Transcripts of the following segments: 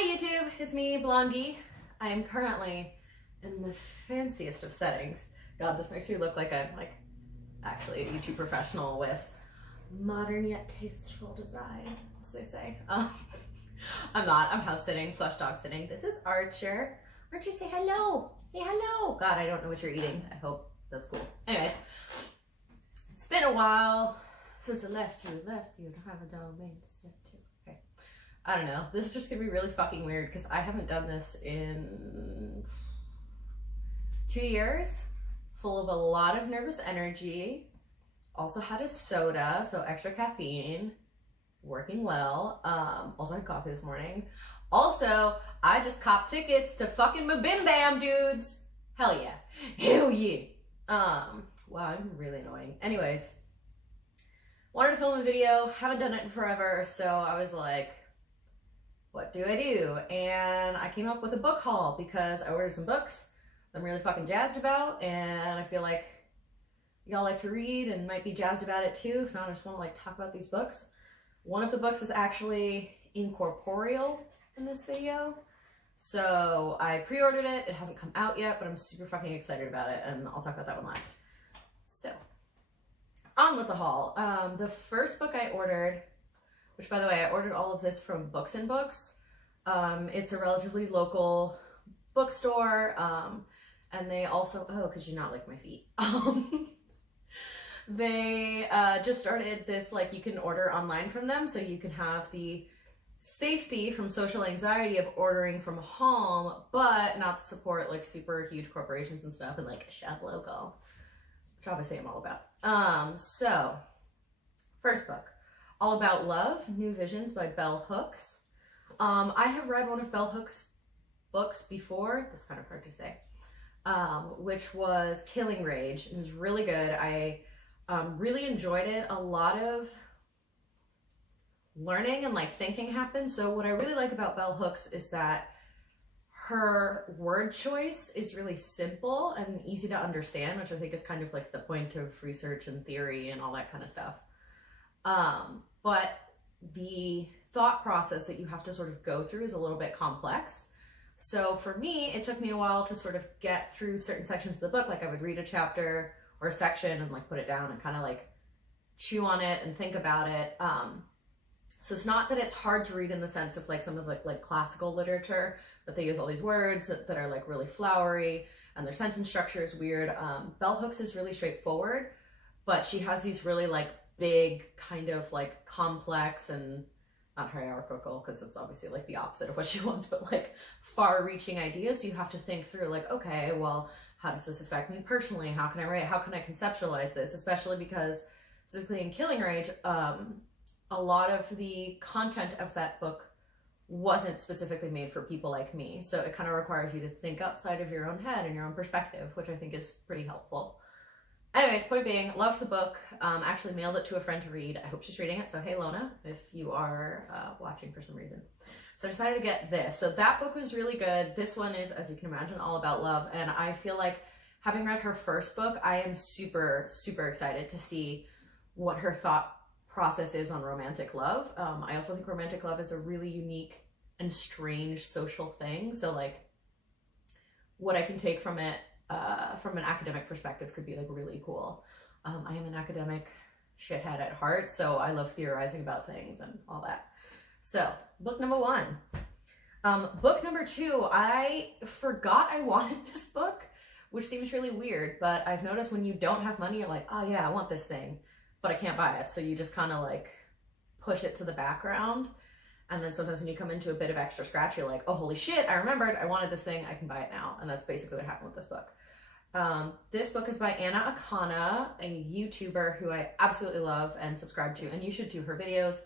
Hi YouTube, it's me, Blondie. I am currently in the fanciest of settings. God, this makes me look like I'm actually a YouTube professional with modern yet tasteful design, as they say. I'm not, I'm house sitting / dog sitting. This is Archer. Archer, say hello, say hello. God, I don't know what you're eating. I hope that's cool. Anyways, it's been a while since I left you, don't have a domain to step to. Okay. I don't know. This is just gonna be really fucking weird because I haven't done this in 2 years, full of a lot of nervous energy. Also had a soda, so extra caffeine, working well. Also had coffee this morning. Also, I just copped tickets to fucking MBMBaM, dudes. Hell yeah. Hell yeah. Wow, I'm really annoying. Anyways, wanted to film a video, haven't done it in forever, so I was like, what do I do? And I came up with a book haul because I ordered some books I'm really fucking jazzed about, and I feel like y'all like to read and might be jazzed about it too. If not, I just want to talk about these books. One of the books is actually incorporeal in this video. So I pre-ordered it. It hasn't come out yet, but I'm super fucking excited about it, and I'll talk about that one last. So, on with the haul. The first book I ordered, which by the way, I ordered all of this from Books and Books. It's a relatively local bookstore, and they also, oh, could you not lick my feet? They just started this, you can order online from them, so you can have the safety from social anxiety of ordering from home, but not support super huge corporations and stuff, and shop local, which obviously I'm all about. So first book, All About Love, New Visions by Bell Hooks. I have read one of Bell Hooks' books before, that's kind of hard to say, which was Killing Rage. It was really good. I really enjoyed it. A lot of learning and thinking happened. So what I really like about Bell Hooks is that her word choice is really simple and easy to understand, which I think is kind of the point of research and theory and all that kind of stuff. But the thought process that you have to sort of go through is a little bit complex. So for me, it took me a while to sort of get through certain sections of the book. I would read a chapter or a section and put it down and kind of chew on it and think about it. So it's not that it's hard to read in the sense of some of the classical literature, that they use all these words that are really flowery and their sentence structure is weird. Bell Hooks is really straightforward, but she has these really big kind of complex and not hierarchical, because it's obviously the opposite of what she wants, but far-reaching ideas. So you have to think through okay, well, how does this affect me personally? How can I write? How can I conceptualize this? Especially because specifically in Killing Rage, a lot of the content of that book wasn't specifically made for people like me. So it kind of requires you to think outside of your own head and your own perspective, which I think is pretty helpful. Anyways, point being, loved the book. Actually mailed it to a friend to read. I hope she's reading it. So hey, Lona, if you are watching for some reason. So I decided to get this. So that book was really good. This one is, as you can imagine, all about love. And I feel like, having read her first book, I am super, super excited to see what her thought process is on romantic love. I also think romantic love is a really unique and strange social thing. So what I can take from it from an academic perspective could be really cool. I am an academic shithead at heart, so I love theorizing about things and all that. So book number one. Book number two, I forgot I wanted this book, which seems really weird, but I've noticed when you don't have money, you're oh yeah, I want this thing, but I can't buy it. So you just kind of push it to the background. And then sometimes when you come into a bit of extra scratch, you're oh, holy shit, I remembered, I wanted this thing, I can buy it now. And that's basically what happened with this book. This book is by Anna Akana, a YouTuber who I absolutely love and subscribe to, and you should too. Her videos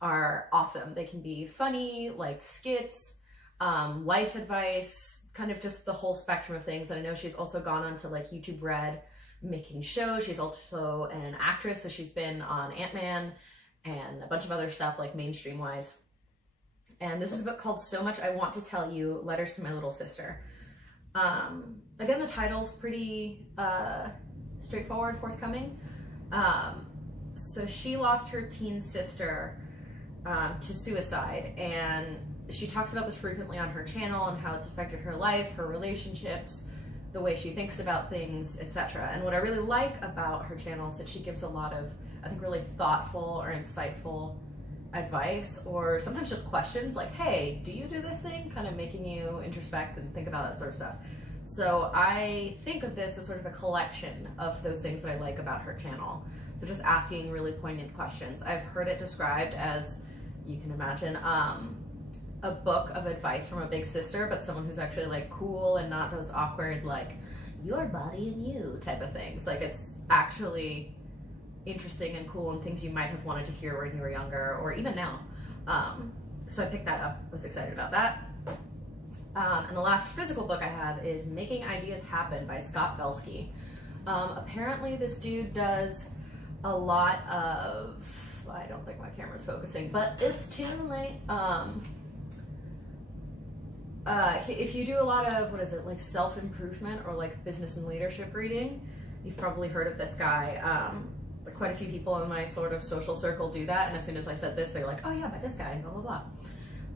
are awesome. They can be funny, skits, life advice, kind of just the whole spectrum of things. And I know she's also gone on to YouTube Red, making shows. She's also an actress, so she's been on Ant-Man and a bunch of other stuff mainstream wise. And this is a book called So Much I Want to Tell You, Letters to My Little Sister. Again, the title's pretty straightforward, forthcoming. So she lost her teen sister to suicide, and she talks about this frequently on her channel and how it's affected her life, her relationships, the way she thinks about things, etc. And what I really like about her channel is that she gives a lot of, I think, really thoughtful or insightful advice, or sometimes just questions like, hey, do you do this thing? Kind of making you introspect and think about that sort of stuff. So I think of this as sort of a collection of those things that I like about her channel. So just asking really poignant questions. I've heard it described as, you can imagine, a book of advice from a big sister, but someone who's actually like cool and not those awkward like your body and you type of things. Like, it's actually interesting and cool and things you might have wanted to hear when you were younger or even now. So I picked that up, was excited about that. And the last physical book I have is Making Ideas Happen by Scott Belsky. Apparently this dude does a lot of, I don't think my camera's focusing, but it's too late. If you do a lot of, what is it, like self-improvement or like business and leadership reading, you've probably heard of this guy. Quite a few people in my sort of social circle do that, and as soon as I said this, they're like, oh yeah, by this guy, and blah, blah,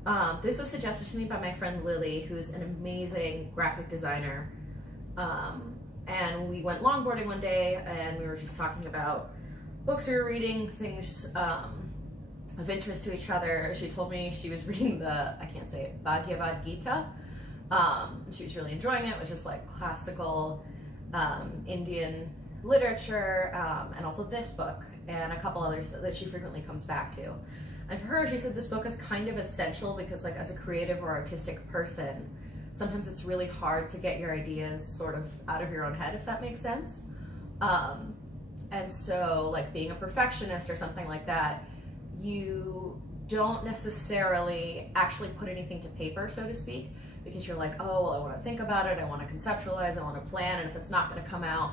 blah. This was suggested to me by my friend Lily, who's an amazing graphic designer. And we went longboarding one day, and we were just talking about books we were reading, things of interest to each other. She told me she was reading the, I can't say it, Bhagavad Gita. She was really enjoying it, which is like classical Indian literature, and also this book and a couple others that she frequently comes back to. And for her, she said this book is kind of essential because, like, as a creative or artistic person, sometimes it's really hard to get your ideas sort of out of your own head, if that makes sense. And so, like, being a perfectionist or something like that, you don't necessarily actually put anything to paper, so to speak, because you're like, oh, well, I want to think about it, I want to conceptualize, I want to plan, and if it's not going to come out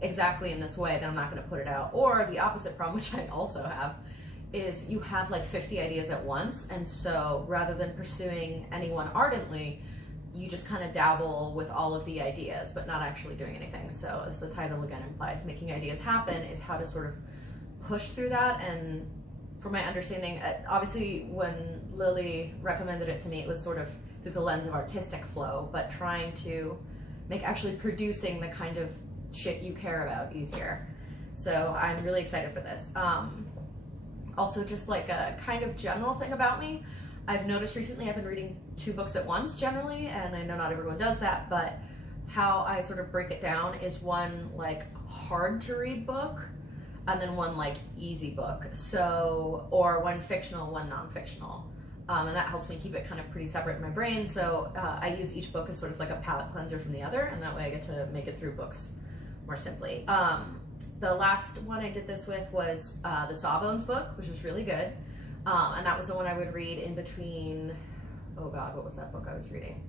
exactly in this way, then I'm not going to put it out. Or the opposite problem, which I also have, is you have like 50 ideas at once, and so rather than pursuing any one ardently, you just kind of dabble with all of the ideas but not actually doing anything. So as the title again implies, making ideas happen is how to sort of push through that. And from my understanding, obviously when Lily recommended it to me, it was sort of through the lens of artistic flow, but trying to make actually producing the kind of shit you care about easier. So I'm really excited for this. Also, just like a kind of general thing about me, I've noticed recently I've been reading 2 books at once generally, and I know not everyone does that, but how I sort of break it down is one like hard to read book and then one like easy book. So, or one fictional, one non-fictional. And that helps me keep it kind of pretty separate in my brain. So I use each book as sort of like a palate cleanser from the other, and that way I get to make it through books more simply. The last one I did this with was the Sabones book, which was really good. And that was the one I would read in between, oh God, what was that book I was reading?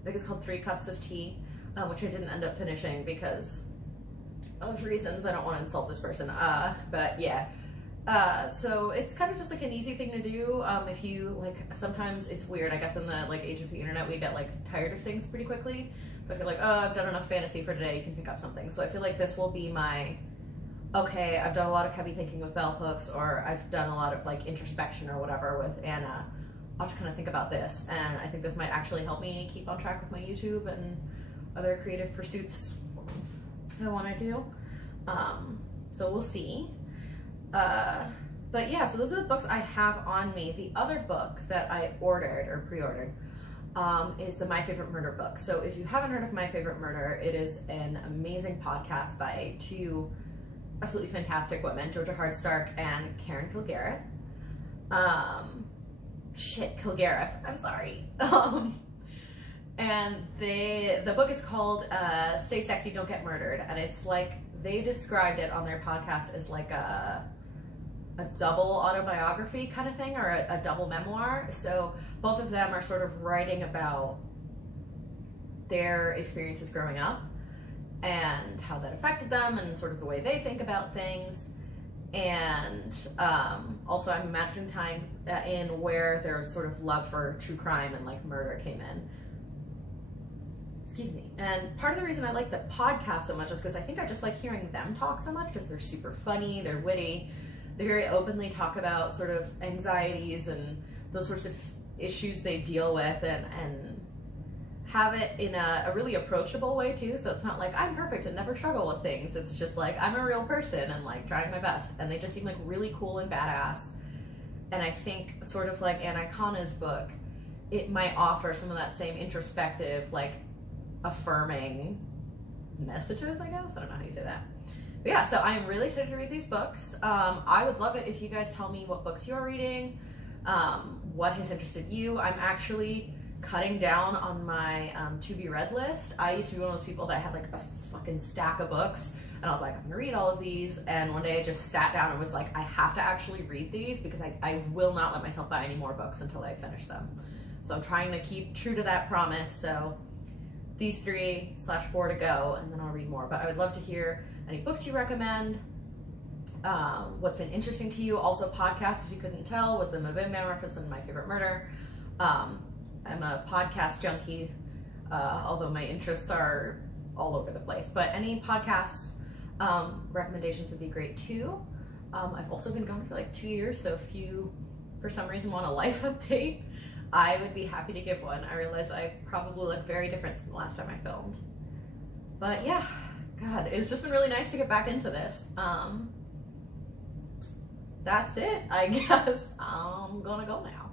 I think it's called 3 Cups of Tea, which I didn't end up finishing because of reasons. I don't want to insult this person, but yeah. So it's kind of just like an easy thing to do. If you like, sometimes it's weird, I guess in the like age of the internet, we get like tired of things pretty quickly. So I feel like, oh, I've done enough fantasy for today, you can pick up something. So I feel like this will be my, okay, I've done a lot of heavy thinking with bell hooks, or I've done a lot of like introspection or whatever with Anna. I'll have to kind of think about this, and I think this might actually help me keep on track with my YouTube and other creative pursuits I want to do. So we'll see. But yeah, so those are the books I have on me. The other book that I ordered or pre-ordered is the My Favorite Murder book. So if you haven't heard of My Favorite Murder, it is an amazing podcast by 2 absolutely fantastic women, Georgia Hardstark and Karen Kilgariff. Kilgariff, I'm sorry. And the book is called Stay Sexy, Don't Get Murdered, and it's like, they described it on their podcast as like a double autobiography kind of thing, or a double memoir. So both of them are sort of writing about their experiences growing up and how that affected them and sort of the way they think about things. And also I'm imagining tying in where their sort of love for true crime and like murder came in. Excuse me. And part of the reason I like the podcast so much is because I think I just like hearing them talk so much, because they're super funny, they're witty, they very openly talk about sort of anxieties and those sorts of issues they deal with, and have it in a really approachable way too. So it's not like I'm perfect and never struggle with things. It's just like I'm a real person and like trying my best, and they just seem like really cool and badass. And I think sort of like Anna Kana's book, it might offer some of that same introspective, like affirming messages, I guess. I don't know how you say that. But yeah, so I'm really excited to read these books. I would love it if you guys tell me what books you are reading, what has interested you. I'm actually cutting down on my to be read list. I used to be one of those people that had like a fucking stack of books, and I was like, I'm gonna read all of these. And one day I just sat down and was like, I have to actually read these because I will not let myself buy any more books until I finish them. So I'm trying to keep true to that promise. So these 3/4 to go, and then I'll read more. But I would love to hear any books you recommend, what's been interesting to you. Also podcasts, if you couldn't tell, with the MBMBaM reference and My Favorite Murder. I'm a podcast junkie, although my interests are all over the place. But any podcasts recommendations would be great too. I've also been gone for like 2 years, so if you, for some reason, want a life update, I would be happy to give one. I realize I probably look very different since the last time I filmed. But yeah, God, it's just been really nice to get back into this. That's it, I guess. I'm gonna go now.